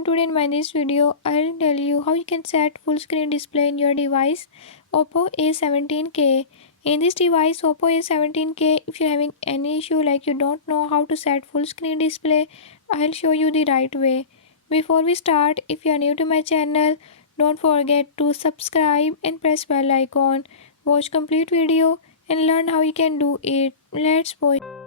everyone, today in my this video I'll tell you how you can set full screen display in your device Oppo A17k. In this device Oppo A17k, if you're having any issue like you don't know how to set full screen display, I'll show you the right way. Before we start, if you are new to my channel, don't forget to subscribe and press bell icon. Watch complete video and learn how you can do it. Let's watch.